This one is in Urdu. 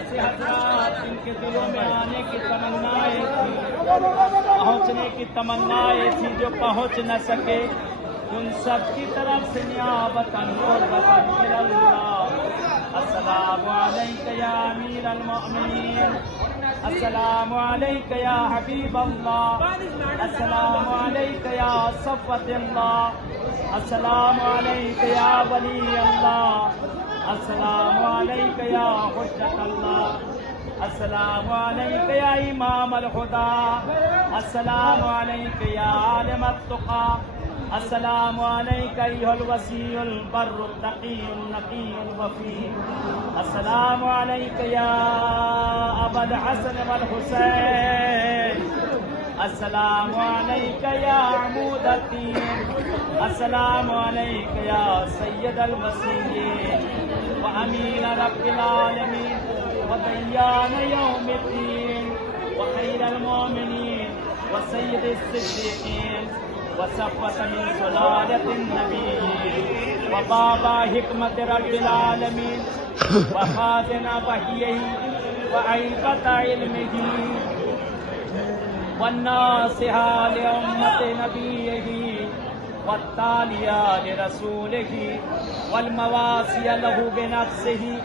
ایسے حضرات ان کے دلوں میں آنے کی تمنائیں تھی، پہنچنے کی تمنائیں تھی جو پہنچ نہ سکے، ان سب کی طرف سے نیابتاً قربتاً اللہ السلام علیک یا امیر المؤمنین، السلام علیک یا حبیب اللہ، السلام علیک یا صفوت اللہ، السلام علیک یا ولی اللہ، السلام علیک یا حجت اللہ، السلام علیک یا امام الہدی، السلام علیک یا عالم التقی، السلام علیک ایھا الوصی البر التقی النقی الوفی، السلام علیک یا ابا الحسن والحسین، السلام علیک یا عمود الدین، السلام علیک یا سید المسیحین وامین رب العالمین ودیان یوم الدین وخیر المؤمنین وسید الصدیقین وصفوة من سلالة النبيين وبابا حكمة رب العالمين وخازن وحيه وعيبة علمه والناصحة لأمة نبيه والتالية لرسوله والمواسي له بنفسه